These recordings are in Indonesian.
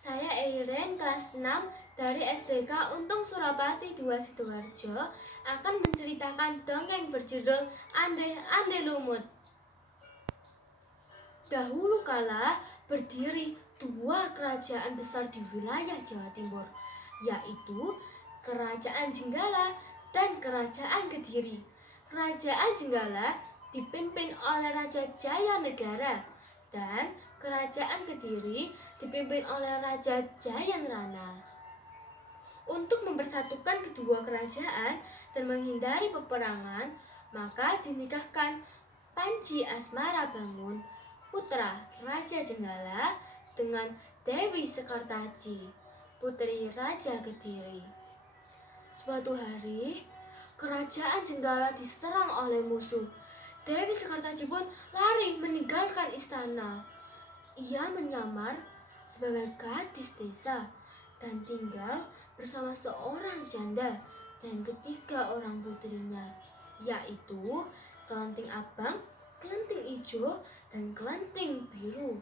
Saya Eiren kelas 6 dari SDK Untung Surapati 2 Sidoarjo akan menceritakan dongeng berjudul Ande Lumut. Dahulu kala berdiri dua kerajaan besar di wilayah Jawa Timur, yaitu Kerajaan Jenggala dan Kerajaan Kediri. Kerajaan Jenggala dipimpin oleh Raja Jayanegara dan Kerajaan Kediri dipimpin oleh Raja Jayanrana. Untuk mempersatukan kedua kerajaan dan menghindari peperangan, maka dinikahkan Panji Asmarabangun, putra Raja Jenggala, dengan Dewi Sekartaji, putri Raja Kediri. Suatu hari, kerajaan Jenggala diserang oleh musuh. Dewi Sekartaji pun lari meninggalkan istana. Ia menyamar sebagai gadis desa dan tinggal bersama seorang janda dan ketiga orang putrinya, yaitu Kelenting Abang, Kelenting Ijo, dan Kelenting Biru.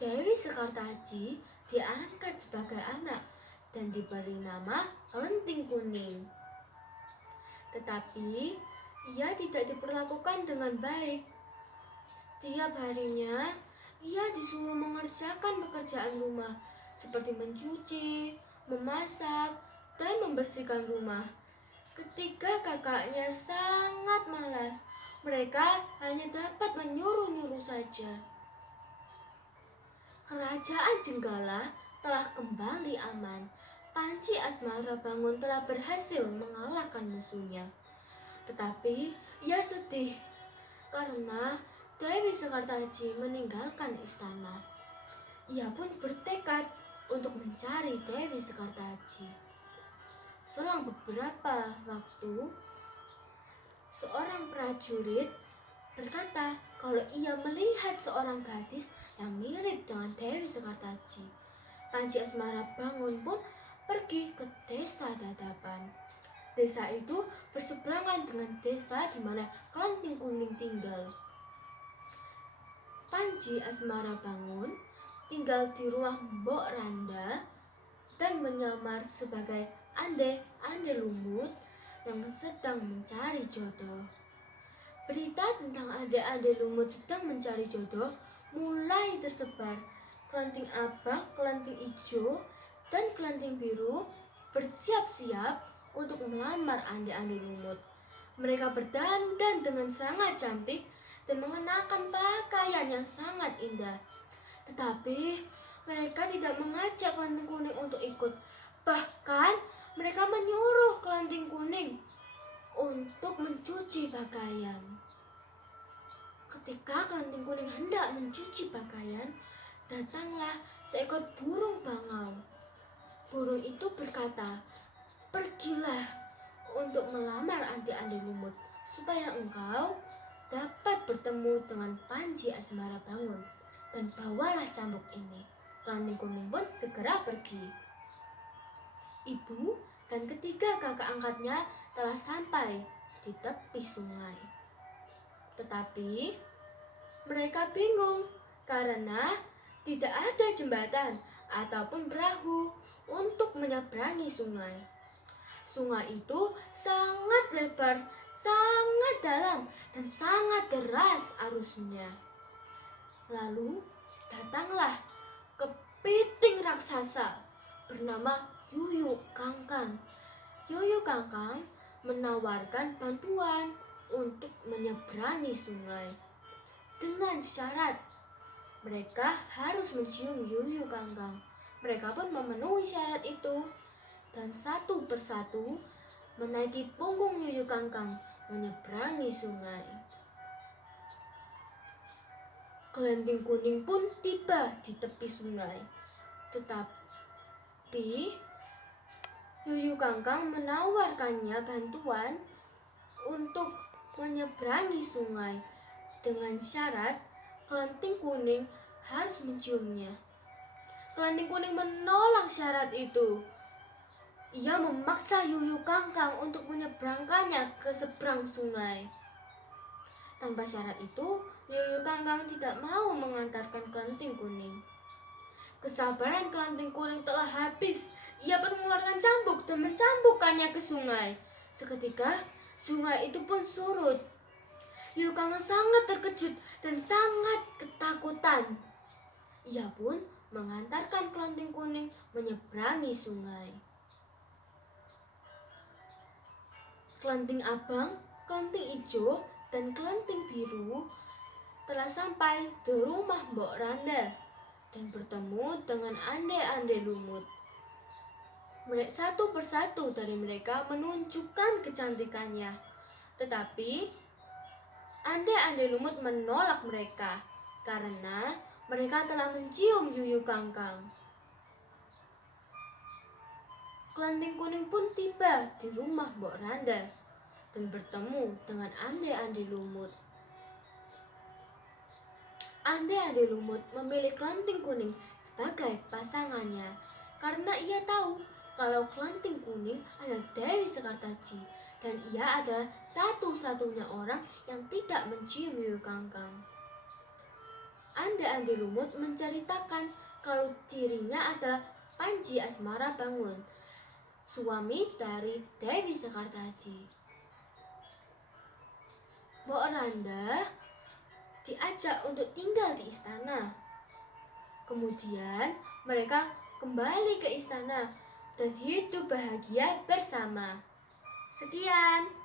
Dewi Sekartaji diangkat sebagai anak dan diberi nama Kelenting Kuning. Tetapi ia tidak diperlakukan dengan baik. Setiap harinya ia disuruh mengerjakan pekerjaan rumah seperti mencuci, memasak, dan membersihkan rumah. Ketiga kakaknya sangat malas. Mereka hanya dapat menyuruh-nyuruh saja. Kerajaan Jenggala telah kembali aman. Panji Asmarabangun telah berhasil mengalahkan musuhnya. Tetapi ia sedih karena Dewi Sekartaji meninggalkan istana. Ia pun bertekad untuk mencari Dewi Sekartaji. Selang beberapa waktu, seorang prajurit berkata kalau ia melihat seorang gadis yang mirip dengan Dewi Sekartaji. Panji Asmarabangun pun pergi ke desa Dadapan. Desa itu berseberangan dengan desa di mana Kelenting Kuning tinggal. Panji Asmarabangun tinggal di rumah Mbok Randa dan menyamar sebagai Ande Lumut yang sedang mencari jodoh. Berita tentang Ande Lumut sedang mencari jodoh mulai tersebar. Kelenting Abang, Kelenting Ijo, dan Kelenting Biru bersiap-siap untuk melamar Ande Lumut. Mereka berdandan dengan sangat cantik dan mengenakan pakaian yang sangat indah. Tetapi mereka tidak mengajak Kelenting Kuning untuk ikut. Bahkan mereka menyuruh Kelenting Kuning untuk mencuci pakaian. Ketika Kelenting Kuning hendak mencuci pakaian, datanglah seekor burung bangau. Burung itu berkata, "Pergilah untuk melamar Ande Lumut, supaya engkau dapat bertemu dengan Panji Asmarabangun, dan bawalah cambuk ini." Kelenting Kuning pun segera pergi. Ibu dan ketiga kakak angkatnya telah sampai di tepi sungai. Tetapi mereka bingung karena tidak ada jembatan ataupun perahu untuk menyeberangi sungai. Sungai itu sangat lebar, sangat dalam, dan sangat deras arusnya. Lalu datanglah kepiting raksasa bernama Yuyu Kangkang. Yuyu Kangkang menawarkan bantuan untuk menyeberangi sungai dengan syarat mereka harus mencium Yuyu Kangkang. Mereka pun memenuhi syarat itu dan satu persatu menaiki punggung Yuyu Kangkang menyeberangi sungai. Kelenting Kuning pun tiba di tepi sungai. Tetapi Yuyu Kangkang menawarkannya bantuan untuk menyeberangi sungai dengan syarat Kelenting Kuning harus menciumnya. Kelenting Kuning menolak syarat itu. Ia memaksa Yuyu Kangkang untuk menyeberangkannya ke seberang sungai. Tanpa syarat itu, Yuyu Kangkang tidak mau mengantarkan Kelenting Kuning. Kesabaran Kelanting Kuning telah habis. Ia pun mengeluarkan cambuk dan mencambukkannya ke sungai. Seketika, sungai itu pun surut. Hiu Kangkang sangat terkejut dan sangat ketakutan. Ia pun mengantarkan Kelanting Kuning menyeberangi sungai. Kelanting Abang, Kelanting Ijo, dan Kelanting Biru telah sampai di rumah Mbok Randa dan bertemu dengan ande-ande lumut. Satu persatu dari mereka menunjukkan kecantikannya, tetapi ande-ande lumut menolak mereka karena mereka telah mencium Yuyu Kangkang. Kelanting Kuning pun tiba di rumah Mbok Randa dan bertemu dengan ande-ande lumut. Ande-ande lumut memilih Kelanting Kuning sebagai pasangannya karena ia tahu kalau Kelanting Kuning adalah Dewi Sekartaji dan ia adalah satu-satunya orang yang tidak mencium Yuyu Kangkang. Ande-ande lumut menceritakan kalau dirinya adalah Panji Asmara Bangun, suami dari Dewi Sekartaji. Mbok Randa diajak untuk tinggal di istana. Kemudian mereka kembali ke istana dan hidup bahagia bersama. Sekian.